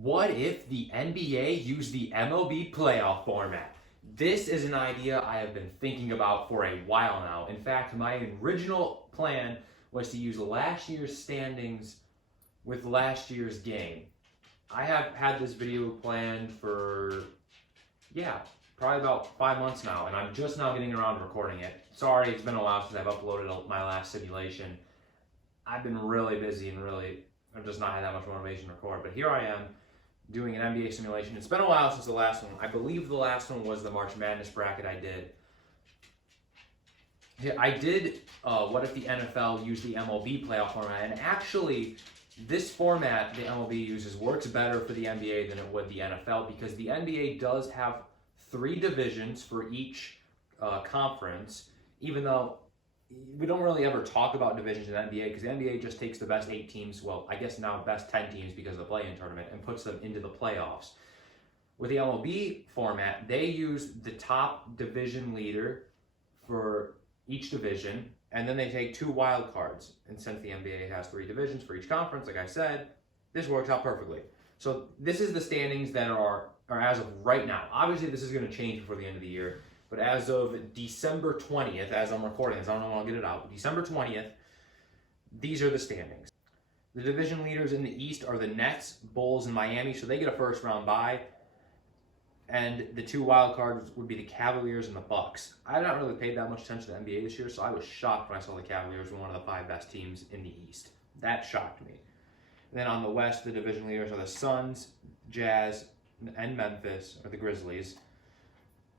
What if the NBA used the MLB playoff format? This is an idea I have been thinking about for a while now. In fact, my original plan was to use last year's standings with last year's game. I have had this video planned for, probably about 5 months now, and I'm just now getting around to recording it. Sorry, it's been a while since I've uploaded my last simulation. I've been really busy and I've just not had that much motivation to record, but here I am doing an NBA simulation. It's been a while since the last one. I believe the last one was the March Madness bracket I did. I did what if the NFL used the MLB playoff format, and actually this format the MLB uses works better for the NBA than it would the NFL, because the NBA does have 3 divisions for each conference, even though we don't really ever talk about divisions in the NBA, because the NBA just takes the best 8 teams, well, I guess now best 10 teams because of the play-in tournament, and puts them into the playoffs. With the MLB format, they use the top division leader for each division, and then they take 2 wild cards. And since the NBA has 3 divisions for each conference, like I said, this works out perfectly. So this is the standings that are as of right now. Obviously, this is going to change before the end of the year. But as of December 20th, as I'm recording this, I don't know when I'll get it out, December 20th, these are the standings. The division leaders in the East are the Nets, Bulls, and Miami, so they get a first round bye. And the 2 wild cards would be the Cavaliers and the Bucks. I've not really paid that much attention to the NBA this year, so I was shocked when I saw the Cavaliers were one of the 5 best teams in the East. That shocked me. And then on the West, the division leaders are the Suns, Jazz, and Memphis, or the Grizzlies.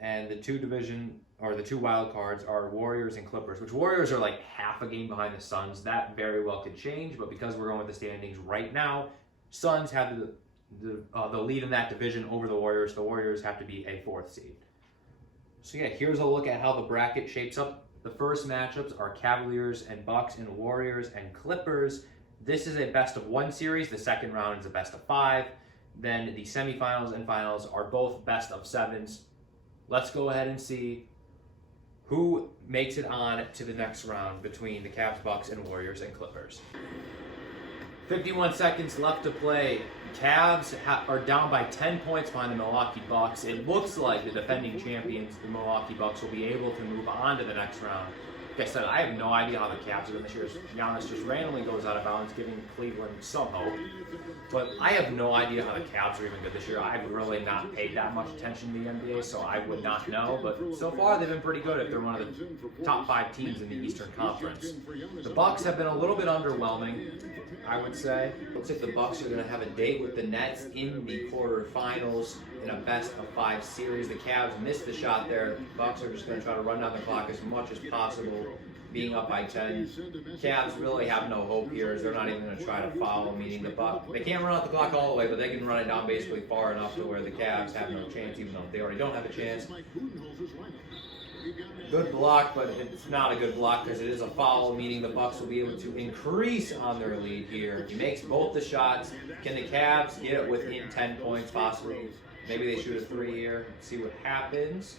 And the 2 wild cards are Warriors and Clippers, which Warriors are like half a game behind the Suns. That very well could change, but because we're going with the standings right now, Suns have the lead in that division over the Warriors. The Warriors have to be a 4th seed. So here's a look at how the bracket shapes up. The first matchups are Cavaliers and Bucks, and Warriors and Clippers. This is a best of 1 series. The second round is a best of 5. Then the semifinals and finals are both best of 7s. Let's go ahead and see who makes it on to the next round between the Cavs, Bucks, and Warriors and Clippers. 51 seconds left to play. Cavs are down by 10 points behind the Milwaukee Bucks. It looks like the defending champions, the Milwaukee Bucks, will be able to move on to the next round. Like I said, I have no idea how the Cavs are going this year. Giannis just randomly goes out of bounds, giving Cleveland some hope. But I have no idea how the Cavs are even good this year. I've really not paid that much attention to the NBA, so I would not know. But so far, they've been pretty good if they're one of the top 5 teams in the Eastern Conference. The Bucks have been a little bit underwhelming, I would say. Looks like the Bucks are going to have a date with the Nets in the quarterfinals in a best of 5 series. The Cavs missed the shot there. The Bucks are just going to try to run down the clock as much as possible, being up by 10. Cavs really have no hope here, as they're not even going to try to foul, meaning the Bucks. They can't run out the clock all the way, but they can run it down basically far enough to where the Cavs have no chance, even though they already don't have a chance. Good block, but it's not a good block because it is a foul, meaning the Bucks will be able to increase on their lead here. He makes both the shots. Can the Cavs get it within 10 points possibly? Maybe they shoot a 3 here. See what happens.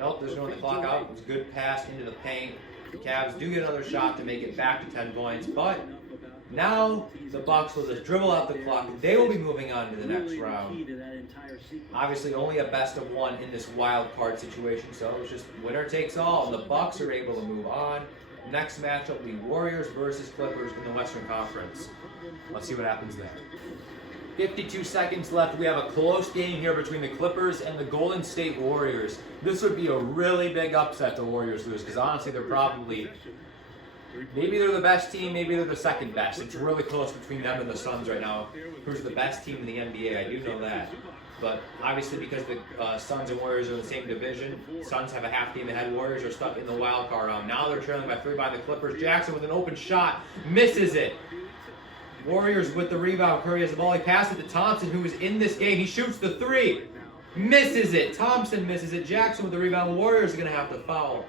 Nope, there's no the clock out. It was a good pass into the paint. The Cavs do get another shot to make it back to 10 points, but now the Bucks will just dribble out the clock. They will be moving on to the next round. Obviously, only a best of 1 in this wild card situation, so it's just winner takes all. And the Bucks are able to move on. Next matchup will be Warriors versus Clippers in the Western Conference. Let's see what happens there. 52 seconds left. We have a close game here between the Clippers and the Golden State Warriors. This would be a really big upset the Warriors lose, because honestly, maybe they're the best team, maybe they're the second best. It's really close between them and the Suns right now. Who's the best team in the NBA? I do know that. But obviously, because the Suns and Warriors are in the same division, Suns have a half game ahead. Warriors are stuck in the Wildcard Round. Now they're trailing by 3 by the Clippers. Jackson with an open shot, misses it. Warriors with the rebound. Curry has the ball. He passes it to Thompson, who is in this game. He shoots the 3. Misses it. Thompson misses it. Jackson with the rebound. Warriors are going to have to foul.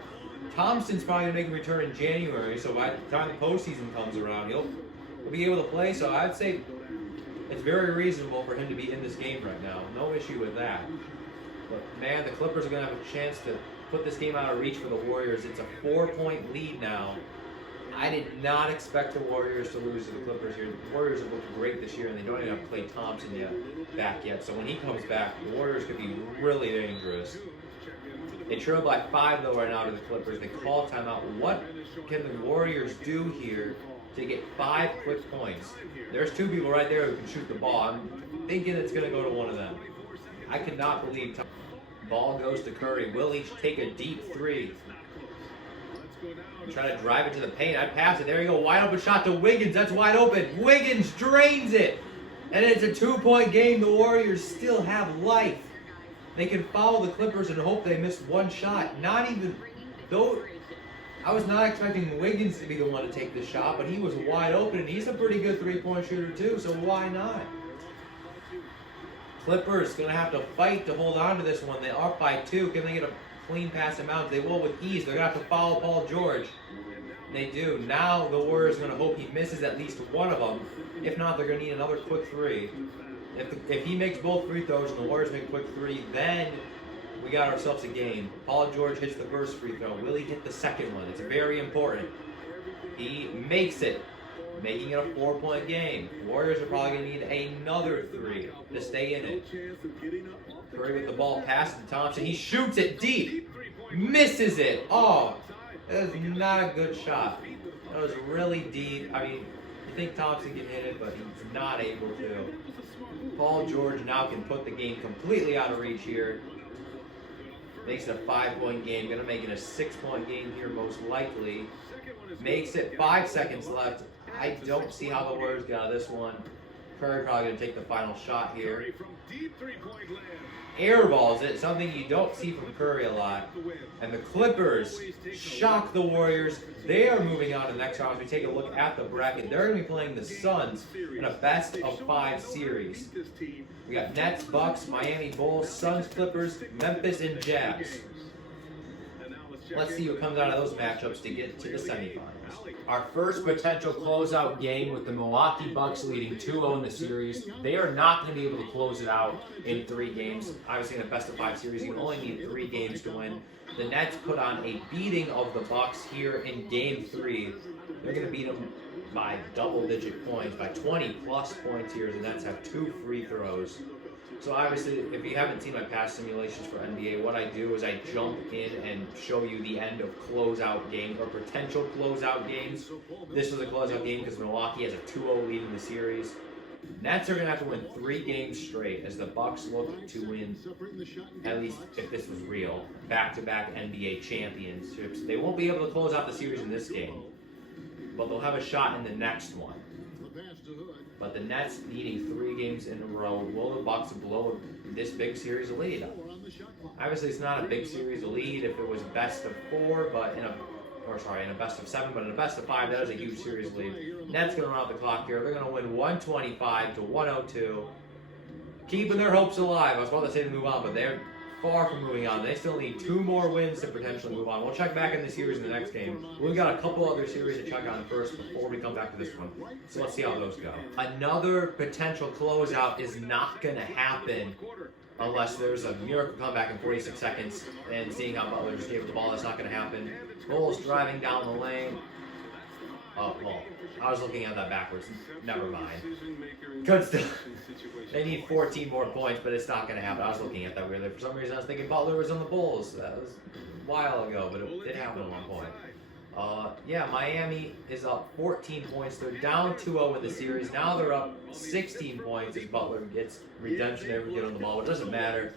Thompson's probably going to make a return in January, so by the time the postseason comes around, he'll be able to play. So I'd say it's very reasonable for him to be in this game right now. No issue with that. But, man, the Clippers are going to have a chance to put this game out of reach for the Warriors. It's a 4-point lead now. I did not expect the Warriors to lose to the Clippers here. The Warriors have looked great this year, and they don't even have Klay Thompson back yet. So when he comes back, the Warriors could be really dangerous. They trail by 5 though right now to the Clippers. They call timeout. What can the Warriors do here to get 5 quick points? There's 2 people right there who can shoot the ball. I'm thinking it's going to go to one of them. I cannot believe. Ball goes to Curry. Will he take a deep 3? Try to drive it to the paint. I pass it. There you go. Wide open shot to Wiggins. That's wide open. Wiggins drains it. And it's a 2-point game. The Warriors still have life. They can follow the Clippers and hope they missed one shot. Not even, though I was not expecting Wiggins to be the one to take the shot, but he was wide open, and he's a pretty good 3-point shooter too, so why not? Clippers going to have to fight to hold on to this one. They're up by 2. Can they get a clean pass him out? They will with ease. They're going to have to follow Paul George. They do. Now the Warriors are going to hope he misses at least one of them. If not, they're going to need another quick 3. If he makes both free throws and the Warriors make a quick 3, then we got ourselves a game. Paul George hits the first free throw. Will he hit the second one? It's very important. He makes it, making it a 4-point game. Warriors are probably going to need another 3 to stay in it. Curry with the ball, pass to Thompson. He shoots it deep. Misses it. Oh, that is not a good shot. That was really deep. I mean, you think Thompson can hit it, but he's not able to. Paul George now can put the game completely out of reach here. Makes it a 5-point game. Going to make it a 6-point game here most likely. Makes it 5 seconds left. I don't see how the Warriors get out of this one. Curry probably going to take the final shot here. Airballs it, something you don't see from Curry a lot. And the Clippers shock the Warriors. They are moving on to the next round. As we take a look at the bracket, they're going to be playing the Suns in a best-of-5 series. We got Nets, Bucks, Miami Bulls, Suns, Clippers, Memphis, and Jazz. Let's see what comes out of those matchups to get to the semifinals. Our first potential closeout game with the Milwaukee Bucks leading 2-0 in the series. They are not going to be able to close it out in 3 games. Obviously, in a best-of-5 series, you only need 3 games to win. The Nets put on a beating of the Bucks here in Game 3. They're going to beat them by double-digit points, by 20-plus points here. The Nets have 2 free throws. So obviously, if you haven't seen my past simulations for NBA, what I do is I jump in and show you the end of closeout games or potential closeout games. This was a closeout game because Milwaukee has a 2-0 lead in the series. Nets are going to have to win 3 games straight as the Bucks look to win, at least if this was real, back-to-back NBA championships. They won't be able to close out the series in this game, but they'll have a shot in the next one. But the Nets needing 3 games in a row. Will the Bucks blow this big series lead? Obviously, it's not a big series lead if it was best of 4, but in a best of 7, but in a best of 5, that is a huge series lead. Nets going to run out the clock here. They're going to win 125 to 102, keeping their hopes alive. I was about to say to move on, but they're far from moving on. They still need 2 more wins to potentially move on. We'll check back in the series in the next game. We've got a couple other series to check on first before we come back to this one. So let's see how those go. Another potential closeout is not going to happen unless there's a miracle comeback in 46 seconds. And seeing how Butler just gave it the ball, that's not going to happen. Bulls driving down the lane. Oh, well, I was looking at that backwards. Never mind. Good stuff. They need 14 more points, but it's not going to happen. I was looking at that weirdly. For some reason, I was thinking Butler was on the Bulls. That was a while ago, but it did happen at one point. Yeah, Miami is up 14 points. They're down 2-0 in the series. Now they're up 16 points as Butler gets redemption every get on the ball. It doesn't matter.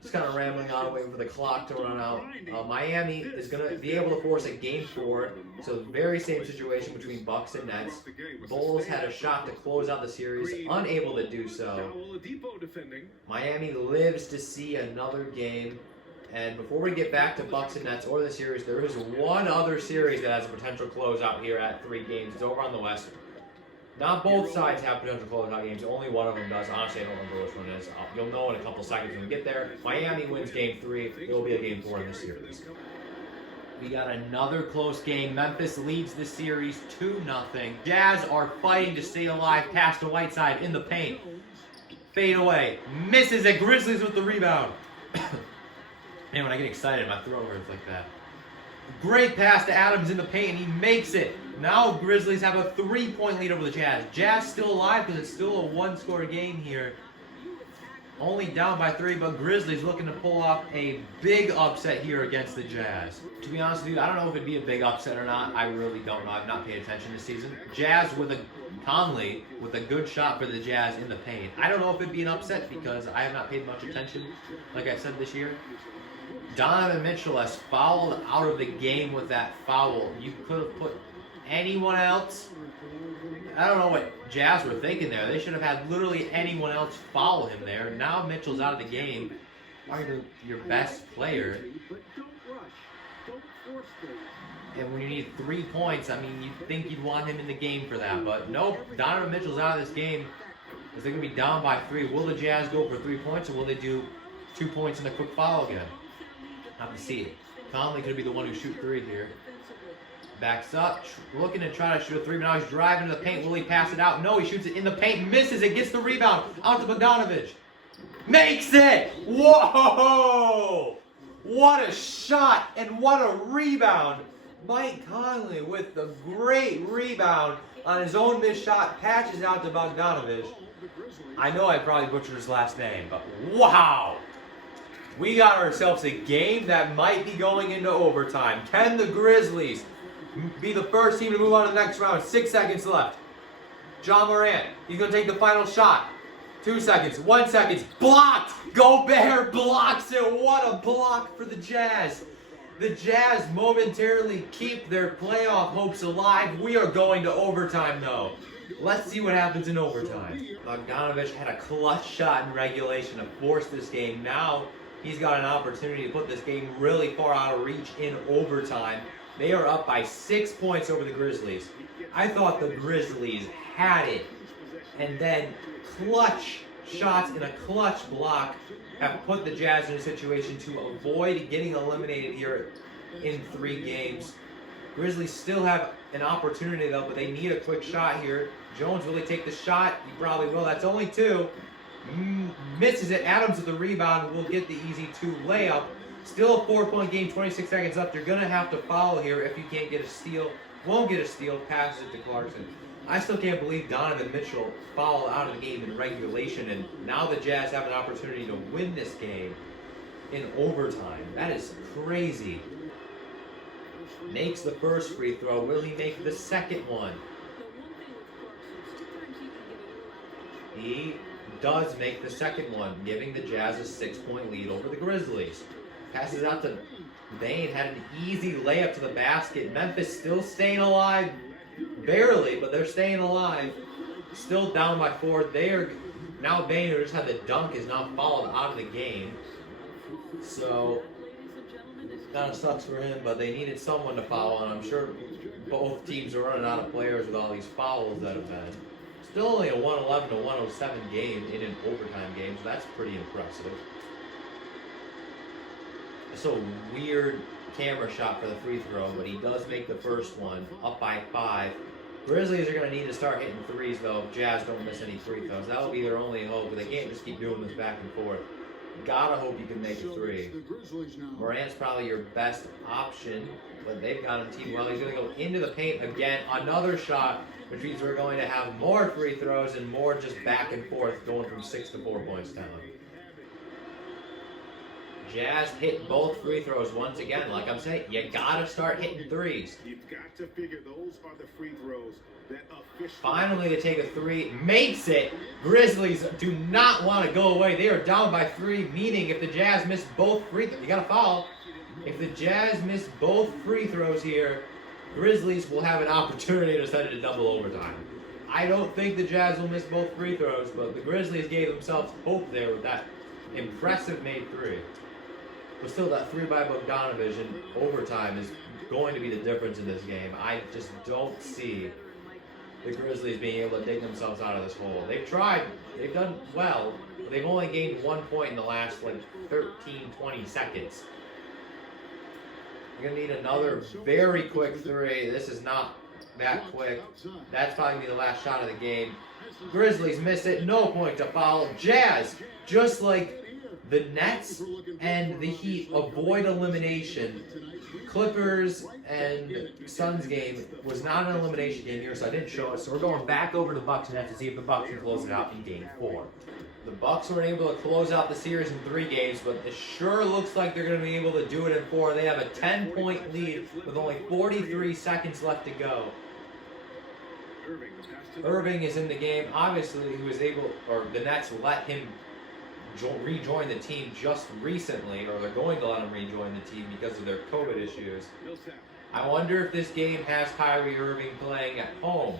Just kind of rambling on, waiting for the clock to run out. Miami is going to be able to force a Game 4. So very same situation between Bucks and Nets. Bulls had a shot to close out the series, unable to do so. Miami lives to see another game. And before we get back to Bucks and Nets or the series, there is one other series that has a potential closeout here at 3 games. It's over on the West. Not both sides have potential closeout games. Only one of them does. Honestly, I don't remember which one it is. You'll know in a couple seconds when we get there. Miami wins Game 3. It will be a Game 4 in this series. We got another close game. Memphis leads the series 2-0. Jazz are fighting to stay alive past the Whiteside in the paint. Fade away. Misses it. Grizzlies with the rebound. Man, when I get excited, my throat hurts like that. Great pass to Adams in the paint. He makes it. Now Grizzlies have a 3-point lead over the Jazz. Jazz still alive because it's still a one-score game here. Only down by 3, but Grizzlies looking to pull off a big upset here against the Jazz. To be honest with you, I don't know if it'd be a big upset or not. I really don't know. I've not paid attention this season. Jazz with a Conley with a good shot for the Jazz in the paint. I don't know if it'd be an upset because I have not paid much attention, like I said this year. Donovan Mitchell has fouled out of the game with that foul. You could have put anyone else. I don't know what Jazz were thinking there. They should have had literally anyone else foul him there. Now Mitchell's out of the game. Arguably your best player. And when you need 3 points, I mean, you'd think you'd want him in the game for that. But nope, Donovan Mitchell's out of this game. Is they're going to be down by 3. Will the Jazz go for 3 points, or will they do 2 points and a quick foul again? Have to see. Conley could be the one who shoot 3 here. Backs up, looking to try to shoot a 3, but now he's driving to the paint. Will he pass it out? No, he shoots it in the paint, misses it, gets the rebound. Out to Bogdanovich. Makes it! Whoa! What a shot and what a rebound. Mike Conley with the great rebound on his own missed shot, patches out to Bogdanovich. I know I probably butchered his last name, but wow! We got ourselves a game that might be going into overtime. Can the Grizzlies be the first team to move on to the next round? 6 seconds left. John Morant, he's going to take the final shot. 2 seconds, 1 second, blocked! Gobert blocks it. What a block for the Jazz. The Jazz momentarily keep their playoff hopes alive. We are going to overtime though. Let's see what happens in overtime. Bogdanovich had a clutch shot in regulation to force this game. Now he's got an opportunity to put this game really far out of reach in overtime. They are up by 6 points over the Grizzlies. I thought the Grizzlies had it. And then clutch shots in a clutch block have put the Jazz in a situation to avoid getting eliminated here in 3 games. Grizzlies still have an opportunity though, but they need a quick shot here. Jones, will he take the shot? He probably will. That's only 2. Misses it. Adams with the rebound will get the easy 2 layup. Still a 4-point game, 26 seconds left. You're going to have to foul here if you can't get a steal. Won't get a steal, passes it to Clarkson. I still can't believe Donovan Mitchell fouled out of the game in regulation, and now the Jazz have an opportunity to win this game in overtime. That is crazy. Makes the first free throw. Will he make the second one? He does make the second one, giving the Jazz a 6-point lead over the Grizzlies. Passes out to Bane, had an easy layup to the basket. Memphis still staying alive. Barely, but they're staying alive. Still down by 4. They are now Bane, who just had the dunk, is now fouled out of the game. So kind of sucks for him, but they needed someone to foul, and I'm sure both teams are running out of players with all these fouls that have been. Still only a 111 to 107 game in an overtime game, so that's pretty impressive. It's a weird camera shot for the free throw, but he does make the first one, up by 5. Grizzlies are going to need to start hitting 3s, though, if Jazz don't miss any free throws. That will be their only hope, but they can't just keep doing this back and forth. Gotta hope you can make a 3. Morant's probably your best option, but they've got him teamed well. He's going to go into the paint again. Another shot, which means we're going to have more free throws and more just back and forth, going from 6 to 4 points down. Jazz hit both free throws once again. Like I'm saying, you gotta start hitting 3s. You've got to figure those are the free throws that officially. Finally, to take a 3, makes it. Grizzlies do not want to go away. They are down by 3, meaning if the Jazz miss both free throws, you gotta foul. If the Jazz miss both free throws here, Grizzlies will have an opportunity to send it to double overtime. I don't think the Jazz will miss both free throws, but the Grizzlies gave themselves hope there with that impressive made 3. But still, that 3 by Bogdanovich in overtime is going to be the difference in this game. I just don't see the Grizzlies being able to dig themselves out of this hole. They've tried. They've done well. But they've only gained 1 point in the last, 13, 20 seconds. You're going to need another very quick 3. This is not that quick. That's probably going to be the last shot of the game. Grizzlies miss it. No point to foul. Jazz, just like the Nets and the Heat, avoid elimination. Clippers and Suns game was not an elimination game here, so I didn't show it. So we're going back over to the Bucks and have to see if the Bucks can close it out in Game 4. The Bucks weren't able to close out the series in 3 games, but it sure looks like they're going to be able to do it in 4. They have a 10-point lead with only 43 seconds left to go. Irving is in the game. Obviously, he was able, or the Nets let him rejoin the team just recently, or they're going to let him rejoin the team because of their COVID issues. I wonder if this game has Kyrie Irving playing at home.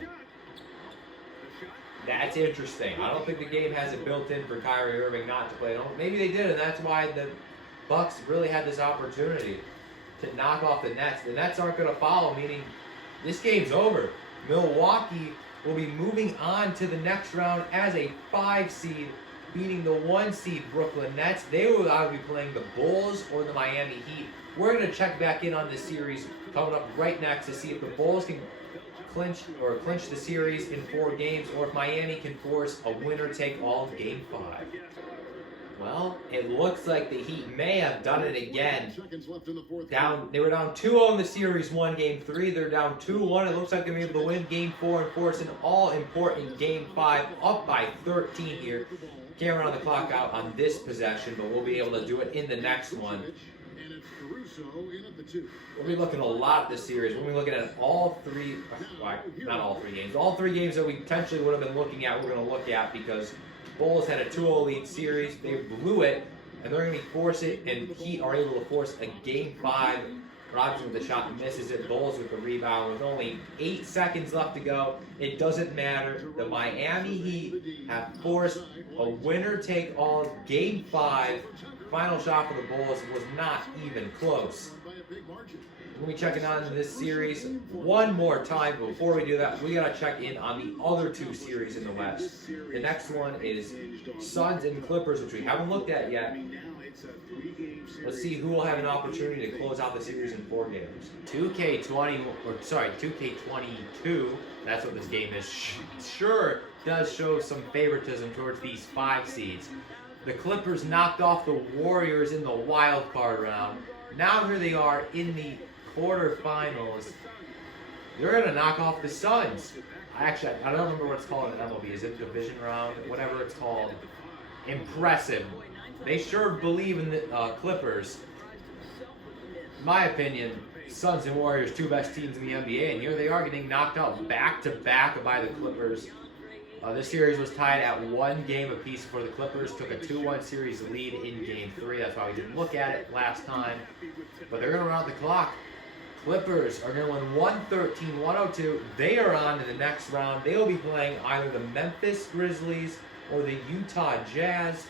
That's interesting. I don't think the game has it built in for Kyrie Irving not to play at home. Maybe they did, and that's why the Bucks really had this opportunity to knock off the Nets. The Nets aren't going to follow, meaning this game's over. Milwaukee will be moving on to the next round as a 5 seed, beating the 1 seed Brooklyn Nets. They will either be playing the Bulls or the Miami Heat. We're going to check back in on this series coming up right next to see if the Bulls can clinch the series in 4 games, or if Miami can force a winner-take-all Game 5. Well, it looks like the Heat may have done it again. They were down 2-0 in the series, won Game 3. They're down 2-1. It looks like they're able to win Game 4 and force an all-important Game 5, up by 13 here. Can't run the clock out on this possession, but we'll be able to do it in the next one. We'll be looking a lot at this series. We'll be looking at all 3 games. All 3 games that we potentially would have been looking at, we're going to look at, because Bulls had a 2-0 lead series. They blew it, and they're going to be force it, and Heat are able to force a Game 5. Robinson with the shot misses it. Bulls with the rebound with only 8 seconds left to go. It doesn't matter. The Miami Heat have forced a winner-take-all Game 5. Final shot for the Bulls was not even close. We'll be checking on this series one more time. But before we do that, we got to check in on the other 2 series in the West. The next one is Suns and Clippers, which we haven't looked at yet. Let's see who will have an opportunity to close out the series in 4 games. 2K22, that's what this game is, sure does show some favoritism towards these 5 seeds. The Clippers knocked off the Warriors in the Wildcard Round. Now here they are in the quarterfinals. They're going to knock off the Suns. I don't remember what it's called in MLB. Is it Division Round? Whatever it's called. Impressive. They sure believe in the Clippers. In my opinion, Suns and Warriors, 2 best teams in the NBA, and here they are getting knocked out back-to-back by the Clippers. This series was tied at 1 game apiece before the Clippers took a 2-1 series lead in Game 3. That's why we didn't look at it last time. But they're going to run out the clock. Clippers are going to win 113-102. They are on to the next round. They will be playing either the Memphis Grizzlies or the Utah Jazz.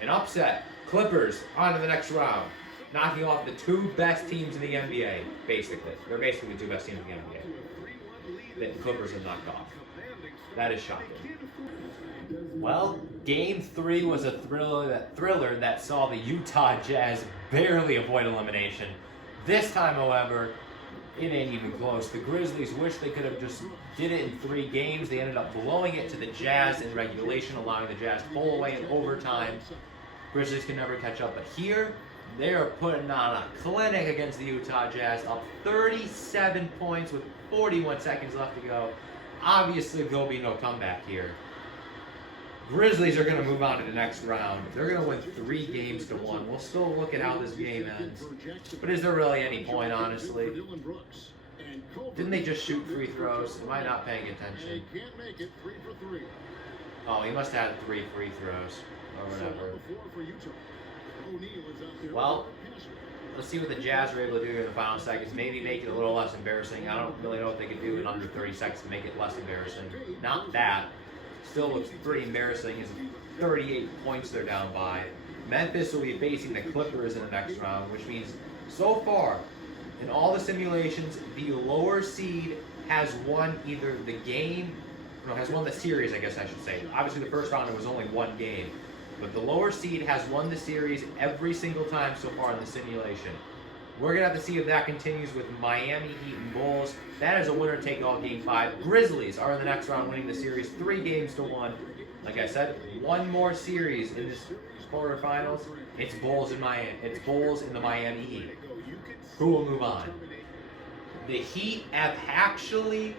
An upset. Clippers on to the next round, knocking off the 2 best teams in the NBA, basically. They're basically the 2 best teams in the NBA that the Clippers have knocked off. That is shocking. Well, Game 3 was a thriller that saw the Utah Jazz barely avoid elimination. This time, however, it ain't even close. The Grizzlies wish they could have just did it in 3 games. They ended up blowing it to the Jazz in regulation, allowing the Jazz to pull away in overtime. Grizzlies can never catch up, but here, they are putting on a clinic against the Utah Jazz, up 37 points with 41 seconds left to go. Obviously, there'll be no comeback here. Grizzlies are going to move on to the next round. They're going to win 3-1. We'll still look at how this game ends. But is there really any point, honestly? Didn't they just shoot free throws? Am I not paying attention? Oh, he must have had 3 free throws. Or whatever. Well, let's see what the Jazz are able to do in the final seconds. Maybe make it a little less embarrassing. I don't really know what they could do in under 30 seconds to make it less embarrassing. Not that. Still looks pretty embarrassing. It's 38 points they're down by. Memphis will be facing the Clippers in the next round, which means so far, in all the simulations, the lower seed has won either the game, has won the series, I guess I should say. Obviously, the first round, it was only 1 game. But the lower seed has won the series every single time so far in the simulation. We're going to have to see if that continues with Miami Heat and Bulls. That is a winner-take-all Game 5. Grizzlies are in the next round, winning the series 3-1. Like I said, 1 more series in this quarterfinals. It's Bulls in the Miami Heat. who will move on. The Heat have actually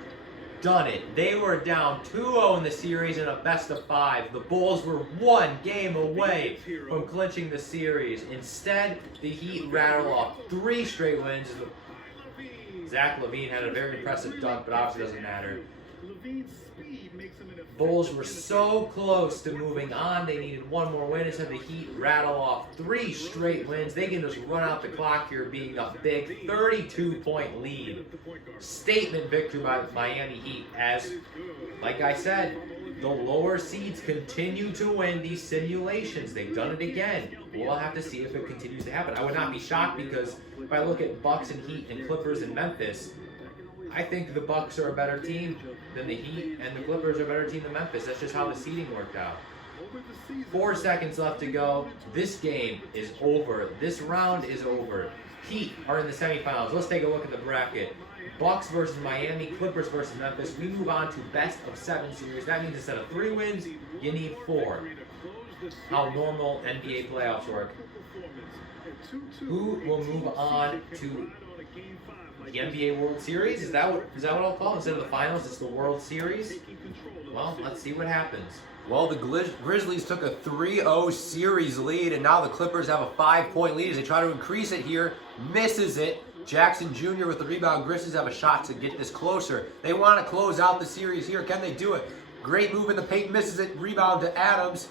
done it. They were down 2-0 in the series in a best-of-5. The Bulls were 1 game away from clinching the series. Instead, the Heat rattled off 3 straight wins. Zach LaVine had a very impressive dunk, but obviously doesn't matter. Bulls were so close to moving on. They needed 1 more win. Instead, the Heat rattle off 3 straight wins. They can just run out the clock here, being a big 32-point lead. Statement victory by the Miami Heat, as, like I said, the lower seeds continue to win these simulations. They've done it again. We'll have to see if it continues to happen. I would not be shocked, because if I look at Bucks and Heat and Clippers and Memphis, I think the Bucks are a better team than the Heat, and the Clippers are a better team than Memphis. That's just how the seeding worked out. 4 seconds left to go. This game is over. This round is over. Heat are in the semifinals. Let's take a look at the bracket. Bucks versus Miami, Clippers versus Memphis. We move on to best-of-7 series. That means instead of 3 wins, you need 4. How normal NBA playoffs work. Who will move on to the NBA World Series? Is that what I'll call it? Instead of the finals, it's the World Series? Well, let's see what happens. Well, the Grizzlies took a 3-0 series lead, and now the Clippers have a 5-point lead as they try to increase it here. Misses it. Jackson Jr. with the rebound. Grizzlies have a shot to get this closer. They want to close out the series here. Can they do it? Great move in the paint. Misses it. Rebound to Adams.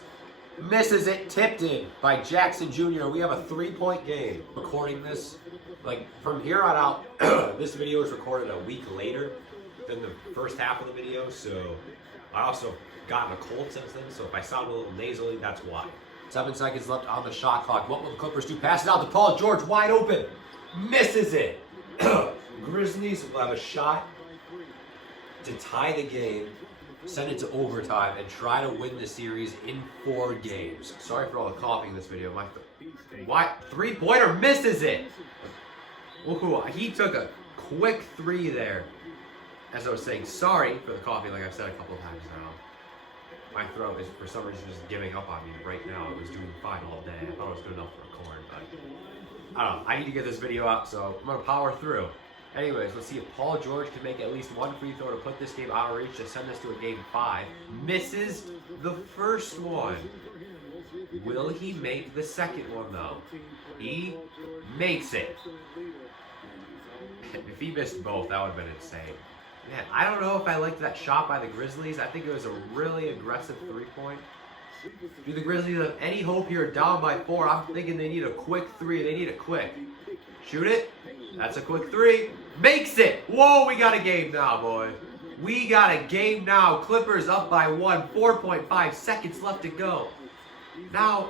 Misses it. Tipped in by Jackson Jr. We have a 3-point game. Recording this, like, from here on out, this video is recorded a week later than the first half of the video, so I also gotten a cold since then, so if I sound a little nasally, that's why. 7 seconds left on the shot clock. What will the Clippers do? Pass it out to Paul George, wide open. Misses it. Grizzlies will have a shot to tie the game, send it to overtime, and try to win the series in 4 games. Sorry for all the coughing in this video. My 3-pointer misses it. Ooh, he took a quick 3 there. As I was saying, sorry for the coughing, like I've said a couple times now. My throat is, for some reason, just giving up on me right now. It was doing fine all day. I thought it was good enough for a corn, but I don't know. I need to get this video out, so I'm going to power through. Anyways, let's see if Paul George can make at least 1 free throw to put this game out of reach to send us to a game 5. Misses the first one. Will he make the second one, though? He makes it. If he missed both, that would have been insane. Man, I don't know if I liked that shot by the Grizzlies. I think it was a really aggressive 3-point. Do the Grizzlies have any hope here down by 4? I'm thinking they need a quick 3. They need it quick. Shoot it. That's a quick 3. Makes it. Whoa, we got a game now, boy. We got a game now. Clippers up by 1. 4.5 seconds left to go. Now,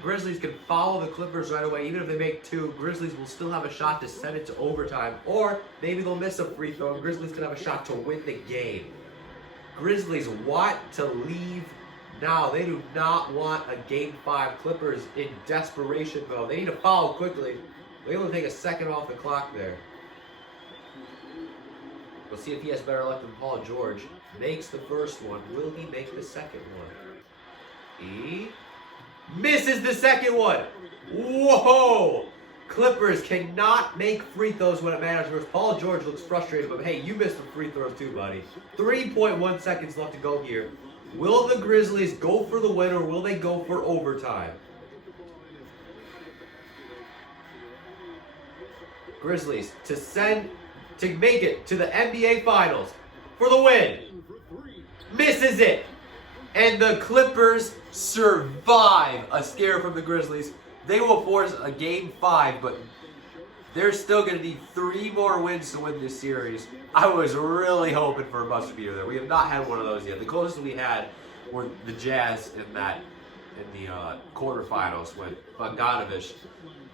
Grizzlies can follow the Clippers right away. Even if they make 2, Grizzlies will still have a shot to send it to overtime. Or maybe they'll miss a free throw and Grizzlies can have a shot to win the game. Grizzlies want to leave now. They do not want a game 5. Clippers in desperation mode. They need to foul quickly. They're able to take a second off the clock there. We'll see if he has better luck than Paul George. Makes the first one. Will he make the second one? He misses the second one. Whoa! Clippers cannot make free throws when it matters. Whereas Paul George looks frustrated, but hey, you missed the free throws too, buddy. 3.1 seconds left to go here. Will the Grizzlies go for the win, or will they go for overtime? Grizzlies to make it to the NBA Finals for the win. Misses it. And the Clippers survive a scare from the Grizzlies. They will force a game 5, but they're still going to need 3 more wins to win this series. I was really hoping for a buzzer beater there. We have not had one of those yet. The closest we had were the Jazz in the quarterfinals when Bogdanovich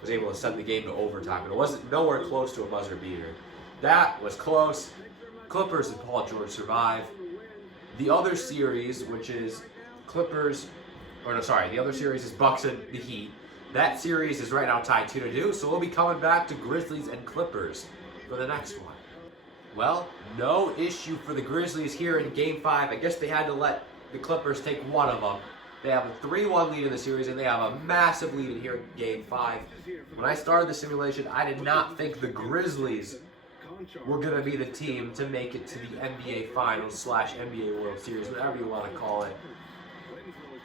was able to send the game to overtime. And it wasn't nowhere close to a buzzer beater. That was close. Clippers and Paul George survive. The other series, which is the other series is Bucks and the Heat. That series is right now tied 2-2, so we'll be coming back to Grizzlies and Clippers for the next one. Well, no issue for the Grizzlies here in Game 5. I guess they had to let the Clippers take one of them. They have a 3-1 lead in the series, and they have a massive lead in here in Game 5. When I started the simulation, I did not think the Grizzlies were going to be the team to make it to the NBA Finals / NBA World Series, whatever you want to call it.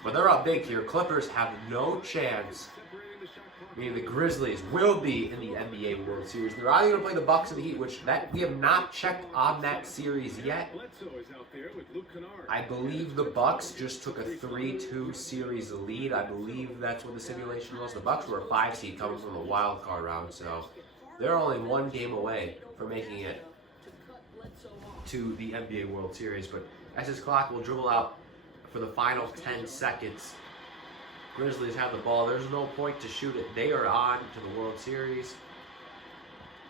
But they're up big here. Clippers have no chance. I mean, the Grizzlies will be in the NBA World Series. They're either going to play the Bucks or the Heat, which we have not checked on that series yet. I believe the Bucks just took a 3-2 series lead. I believe that's what the simulation was. The Bucks were a 5 seed coming from the Wildcard Round, so they're only 1 game away from making it to the NBA World Series. But as this clock will dribble out for the final 10 seconds, Grizzlies have the ball. There's no point to shoot it. They are on to the World Series.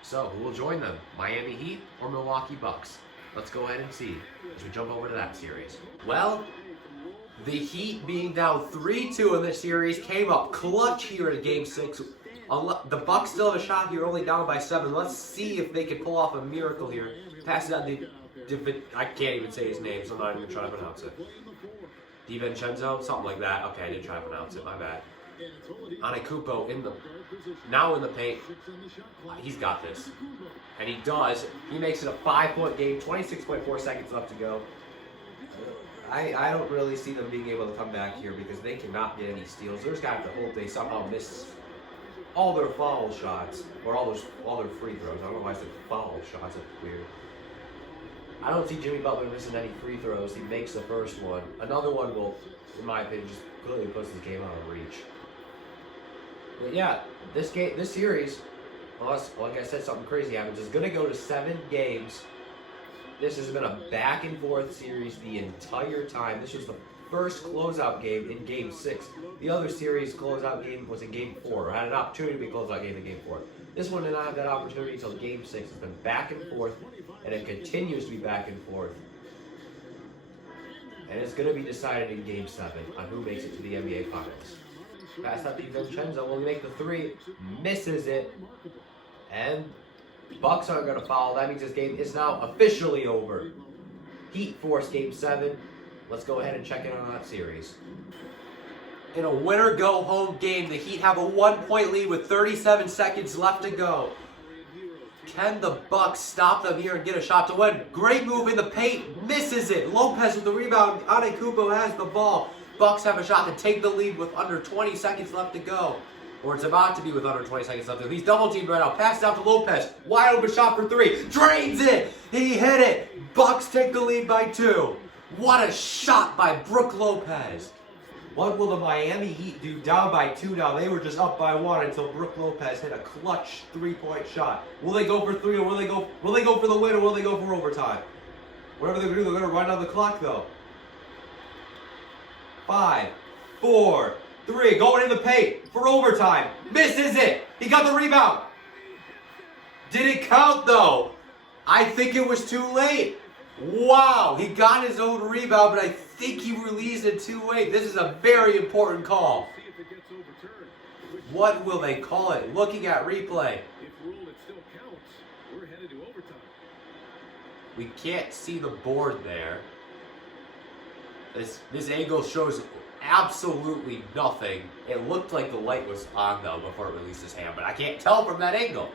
So, who will join them? Miami Heat or Milwaukee Bucks? Let's go ahead and see as we jump over to that series. Well, the Heat being down 3-2 in this series came up clutch here in Game 6. The Bucks still have a shot here, only down by 7. Let's see if they can pull off a miracle here. Pass it out I can't even say his name, so I'm not even trying to pronounce it. DiVincenzo? Something like that. Okay, I didn't try to pronounce it. My bad. Antetokounmpo now in the paint. He's got this. And he does. He makes it a 5-point game. 26.4 seconds left to go. I don't really see them being able to come back here because they cannot get any steals. They're just going to have to hope they somehow miss all their foul shots. Or all their free throws. I don't know why I said foul shots. That's weird. I don't see Jimmy Butler missing any free throws. He makes the first one. Another one will, in my opinion, just clearly puts this game out of reach. But yeah, this series, unless, like I said, something crazy happens, is going to go to 7 games. This has been a back and forth series the entire time. This was the first closeout game in Game 6. The other series closeout game was in Game 4. I had an opportunity to be a closeout game in Game 4. This one did not have that opportunity until Game 6. It's been back and forth, and it continues to be back and forth. And it's going to be decided in Game 7 on who makes it to the NBA Finals. Pass out to DiVincenzo. Will he make the 3? Misses it. And Bucks aren't going to foul. That means this game is now officially over. Heat force Game 7. Let's go ahead and check in on that series. In a winner-go-home game, the Heat have a 1-point lead with 37 seconds left to go. Can the Bucks stop them here and get a shot to win? Great move in the paint. Misses it. Lopez with the rebound. Antetokounmpo has the ball. Bucks have a shot to take the lead with under 20 seconds left to go. Or it's about to be with under 20 seconds left to go. He's double-teamed right now. Passes out to Lopez. Wide open shot for 3. Drains it. He hit it. Bucks take the lead by 2. What a shot by Brook Lopez. What will the Miami Heat do down by 2 now? They were just up by 1 until Brook Lopez hit a clutch 3-point shot. Will they go for 3 or will they go for the win or will they go for overtime? Whatever they're going to do, they're going to run down the clock though. 5, 4, 3, going in the paint for overtime. Misses it. He got the rebound. Did it count though? I think it was too late. Wow, he got his own rebound, but I think he released it too late. This is a very important call. What will they call it? Looking at replay. We can't see the board there. This angle shows absolutely nothing. It looked like the light was on though before it released his hand, but I can't tell from that angle.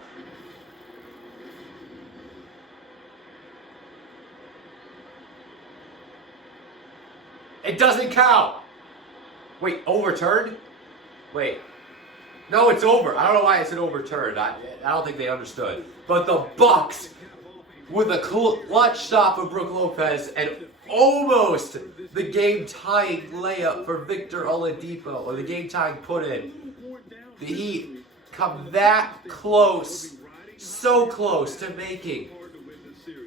It doesn't count. Wait, overturned? Wait. No, it's over. I don't know why I said overturned. I don't think they understood. But the Bucks with a clutch stop of Brook Lopez and almost the game-tying layup for Victor Oladipo, or the game-tying put-in. The Heat come that close, so close to making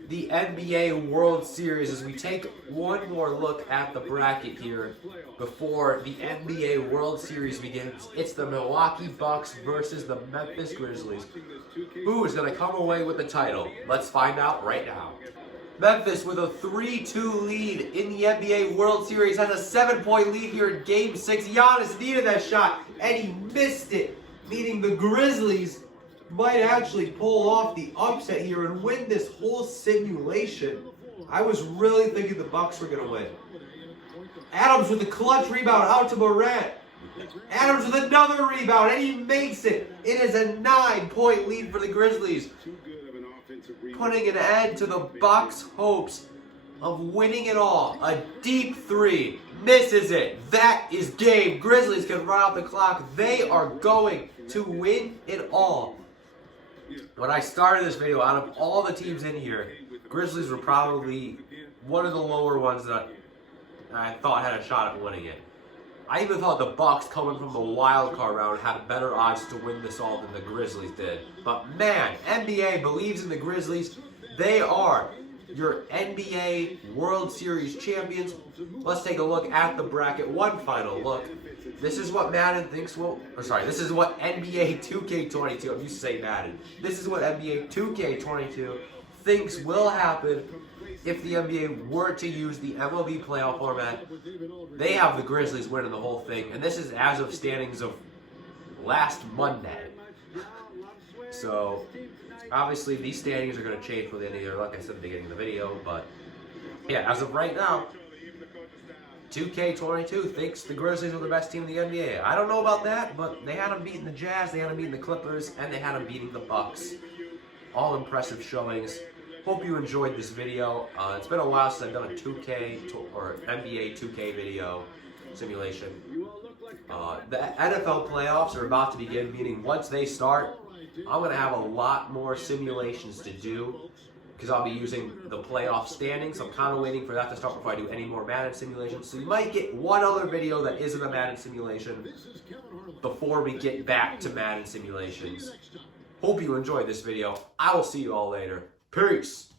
the NBA World Series as we take one more look at the bracket here before the NBA World Series begins. It's the Milwaukee Bucks versus the Memphis Grizzlies. Who is going to come away with the title? Let's find out right now. Memphis with a 3-2 lead in the NBA World Series has a 7-point lead here in Game 6. Giannis needed that shot and he missed it, meaning the Grizzlies might actually pull off the upset here and win this whole simulation. I was really thinking the Bucks were going to win. Adams with the clutch rebound out to Morant. Adams with another rebound, and he makes it. It is a 9-point lead for the Grizzlies, Too good of an offensive rebound. putting an end to the Bucks' hopes of winning it all. A deep three, misses it. That is game. Grizzlies can run out the clock. They are going to win it all. When I started this video, out of all the teams in here, Grizzlies were probably one of the lower ones that I thought had a shot at winning it. I even thought the Bucks, coming from the Wildcard Round, had better odds to win this all than the Grizzlies did. But man, NBA believes in the Grizzlies. They are your NBA World Series champions. Let's take a look at the bracket. One final look. This is what Madden thinks will, this is what NBA 2K22, I'm used to saying Madden. This is what NBA 2K22 thinks will happen if the NBA were to use the MLB playoff format. They have the Grizzlies winning the whole thing, and this is as of standings of last Monday. So, obviously, these standings are going to change for the end of the year, like I said at the beginning of the video, but yeah, as of right now, 2K22 thinks the Grizzlies are the best team in the NBA. I don't know about that, but they had them beating the Jazz, they had them beating the Clippers, and they had them beating the Bucks. All impressive showings. Hope you enjoyed this video. It's been a while since I've done a 2K or NBA 2K video simulation. The NFL playoffs are about to begin, meaning once they start, I'm going to have a lot more simulations to do because I'll be using the playoff standings. I'm kind of waiting for that to start before I do any more Madden simulations. So you might get one other video that isn't a Madden simulation before we get back to Madden simulations. Hope you enjoyed this video. I will see you all later. Peace.